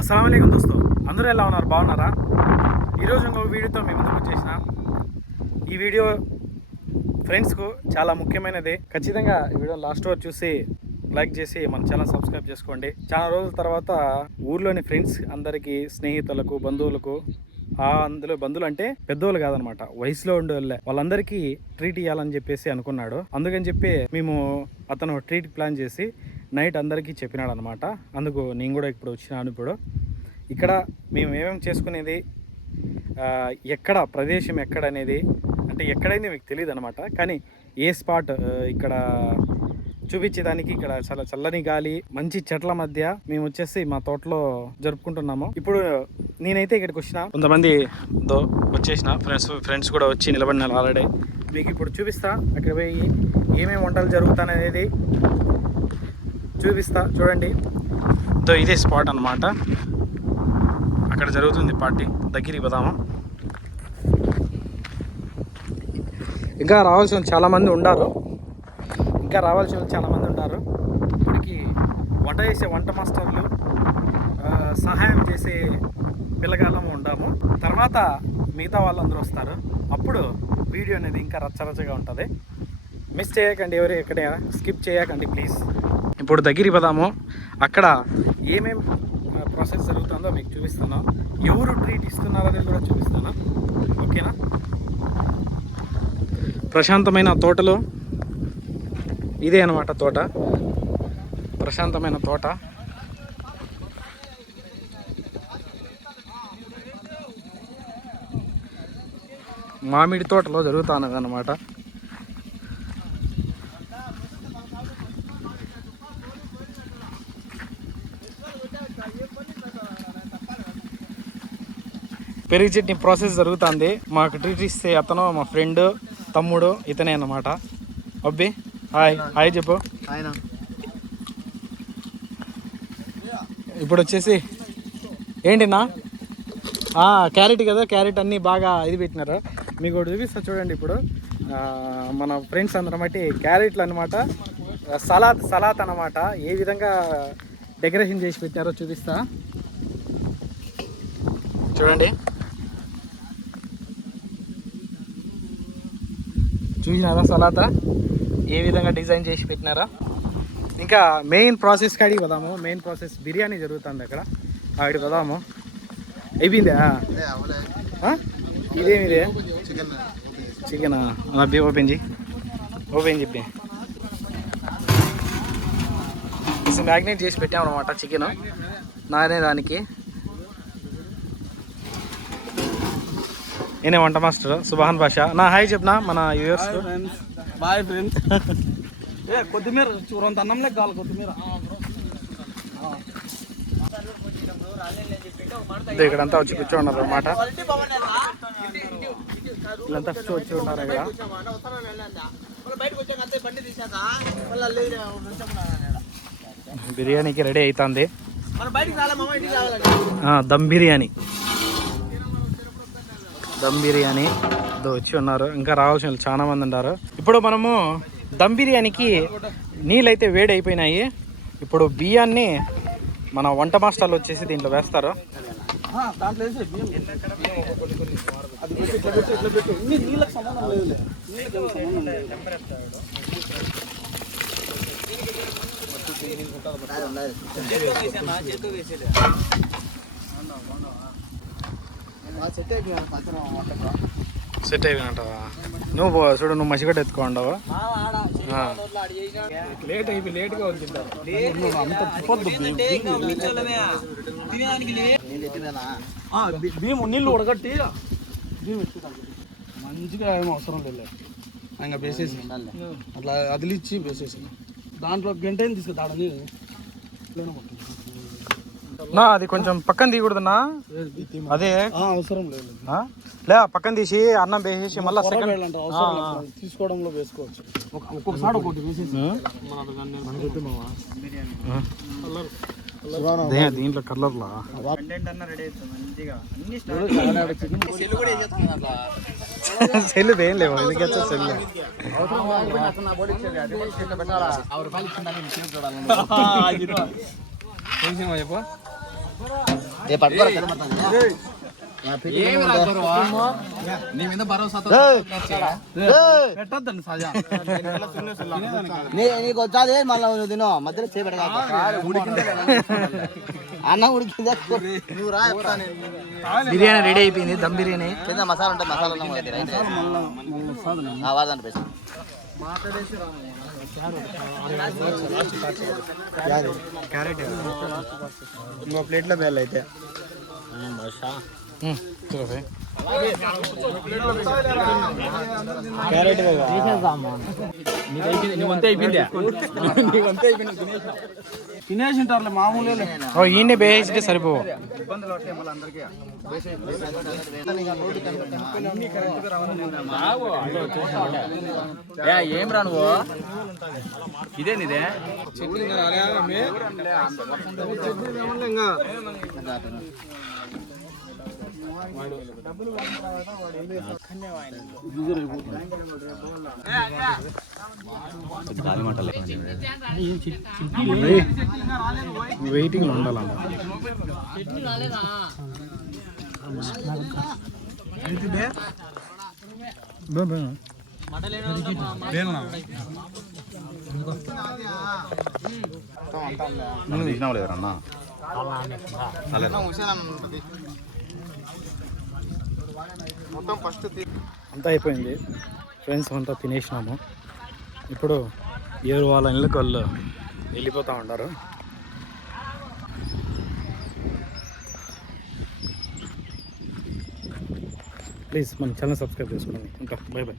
అస్సలాము అలైకుం దోస్తు, అందరూ ఎలా ఉన్నారు? బాగున్నారా? ఈరోజు ఇంకొక వీడియోతో మేము ముందుకు వచ్చేసిన. ఈ వీడియో ఫ్రెండ్స్కు చాలా ముఖ్యమైనది. ఖచ్చితంగా ఈ వీడియో లాస్ట్ వరకు చూసి లైక్ చేసి మన ఛానల్ సబ్స్క్రైబ్ చేసుకోండి. చాలా రోజుల తర్వాత ఊర్లోని ఫ్రెండ్స్ అందరికీ, స్నేహితులకు, బంధువులకు, అందులో బంధువులు అంటే పెద్దోళ్ళు కాదనమాట, వయసులో ఉండే వాళ్ళందరికీ ట్రీట్ ఇవ్వాలని చెప్పేసి అనుకున్నాడు. అందుకని చెప్పి మేము అతను ట్రీట్ ప్లాన్ చేసి నైట్ అందరికీ చెప్పినాడు అనమాట. అందుకు నేను కూడా ఇప్పుడు వచ్చినాను. ఇప్పుడు ఇక్కడ మేము ఏమేమి చేసుకునేది, ఎక్కడ ప్రదేశం ఎక్కడ అనేది అంటే ఎక్కడైంది మీకు తెలియదు అనమాట. కానీ ఏ స్పాట్ ఇక్కడ చూపించేదానికి, ఇక్కడ చాలా చల్లని గాలి, మంచి చెట్ల మధ్య మేము వచ్చేసి మా తోటలో జరుపుకుంటున్నాము. ఇప్పుడు నేనైతే ఇక్కడికి వచ్చిన, కొంతమంది వచ్చేసిన ఫ్రెండ్స్ కూడా వచ్చి నిలబడినారు ఆల్రెడీ. మీకు ఇప్పుడు చూపిస్తా, అక్కడ పోయి ఏమేమి వంటలు జరుగుతాయనేది చూపిస్తా. చూడండి, ఇదే స్పాట్ అన్నమాట. అక్కడ జరుగుతుంది పార్టీ. దగ్గరికి పోదాము. ఇంకా రావాల్సిన చాలామంది ఉన్నారు. ఇప్పటికి వంట చేసే వంట మాస్టర్లు, సహాయం చేసే పిల్లగాళ్ళము ఉండాము. తర్వాత మిగతా వాళ్ళందరూ వస్తారు. అప్పుడు వీడియో అనేది ఇంకా రచ్చరచ్చగా ఉంటుంది. మిస్ చేయకండి, ఎవరు ఎక్కడ స్కిప్ చేయకండి ప్లీజ్. ఇప్పుడు దగ్గరికి పోదాము. అక్కడ ఏమేమి ప్రాసెస్ జరుగుతుందో మీకు చూపిస్తాను. ఎవరు ట్రీట్ ఇస్తున్నారనేది కూడా చూపిస్తాను. ఓకేనా? ప్రశాంతమైన తోటలో ఇదే అనమాట తోట, ప్రశాంతమైన తోట. మామిడి తోటలో జరుగుతున్నది అనమాట. పెరుగు చట్నీ ప్రాసెస్ జరుగుతుంది. మాకు ట్రీట్ ఇస్తే అతను మా ఫ్రెండ్, తమ్ముడు, ఇతనే అన్నమాట. అబ్బి హాయ్ చెప్పు. ఇప్పుడు వచ్చేసి ఏంటినా క్యారెట్ కదా, క్యారెట్ అన్నీ బాగా ఇది పెట్టినారు. మీకు ఒకటి చూపిస్తా చూడండి. ఇప్పుడు మన ఫ్రెండ్స్ అందరం బట్టి క్యారెట్లు అనమాట, సలాత్ అనమాట. ఏ విధంగా డెకరేషన్ చేసి పెట్టారో చూపిస్తా చూడండి. చూసినారా సలాత ఏ విధంగా డిజైన్ చేసి పెట్టినారా? ఇంకా మెయిన్ ప్రాసెస్ కాడికి పోదాము. మెయిన్ ప్రాసెస్ బిర్యానీ జరుగుతుంది అక్కడ, అక్కడికి పోదాము. అయిపోయిందా? ఇదేమిదే చికెన్ అబ్బి ఓపెన్ చెప్పి మ్యాగ్నేట్ చేసి పెట్టామన్నమాట చికెన్ నానే దానికి. నేనే వంట మాస్టర్ సుభాన్ భాష. నా హాయ్ చెప్పనా మన వ్యూవర్స్. Bye friends. కొత్తిమీర చూరంత అన్నంలే కావాలి. కొత్తిమీర ఇక్కడంతా వచ్చి కూర్చోన్నారు అన్నమాట. వీళ్ళంతా వచ్చి ఉన్నారు ఇక్కడ. బిర్యానీకి రెడీ అవుతుంది. దమ్ బిర్యానీ వచ్చి ఉన్నారు. ఇంకా రావాల్సిన చాలా మంది ఉన్నారు. ఇప్పుడు మనము దమ్ బిర్యానీకి నీళ్ళైతే వేడి అయిపోయినాయి. ఇప్పుడు బియ్యాన్ని మన వంట మాస్టర్లు వచ్చేసి దీంట్లో వేస్తారు. సెట్ అయిపోయినట్టవా? నువ్వు చూడు, నువ్వు మసిగడ్డ ఎత్తుకోండవా? లేట్గా బియ్యం నీళ్ళు ఉడగట్టి బియ్యం మంచిగా ఏమో అవసరం లేదు, ఇంకా వేసేసి అట్లా అదిలిచ్చి వేసేసి దాంట్లో గంట ఏం తీసుకుంటాడని నా అది కొంచెం పక్కన తీయకూడదున్నా. అదే అవసరం లేదు, పక్కన తీసి అన్నం వేసేసి మళ్ళీ తీసుకోవడంలో వేసుకోవచ్చు. ఒక్కొక్కసారి ఒకటి వేసేసి దీంట్లో కలర్లా సెల్లు ఏం లేవు. ఎందుకంటే సెల్లు చెప్పు నీ మీద భరోసాతో పెట్టద్దండి సజా నీకు వచ్చాది మళ్ళీ నువ్వు తినో మధ్యలో చేపెట్టగా అన్న ఉడికిందా నువ్వు రా చెప్తాను. బిర్యానీ రెడీ అయిపోయింది, దమ్ బిర్యానీ. కింద మసాలా ఉంటుంది, మసాలా వాడదండి పేసి ఇంకో ప్లేట్లో బేల్ అయితే క్యారెట్ తినేసి ఉంటారులే మామూలే. ఓ ఈయనే బేసిస్తే సరిపో. ఏం రా నువ్వు ఇదే నీదే వెయిటింగ్ లో ఉండాలన్న. అంతా అయిపోయింది ఫ్రెండ్స్, అంతా తినేసినాము. ఇప్పుడు ఎవరు వాళ్ళ ఇళ్ళకి వాళ్ళు వెళ్ళిపోతూ ఉంటారు. ప్లీజ్ మన ఛానల్ సబ్స్క్రైబ్ చేసుకోండి. ఇంకా బై బై.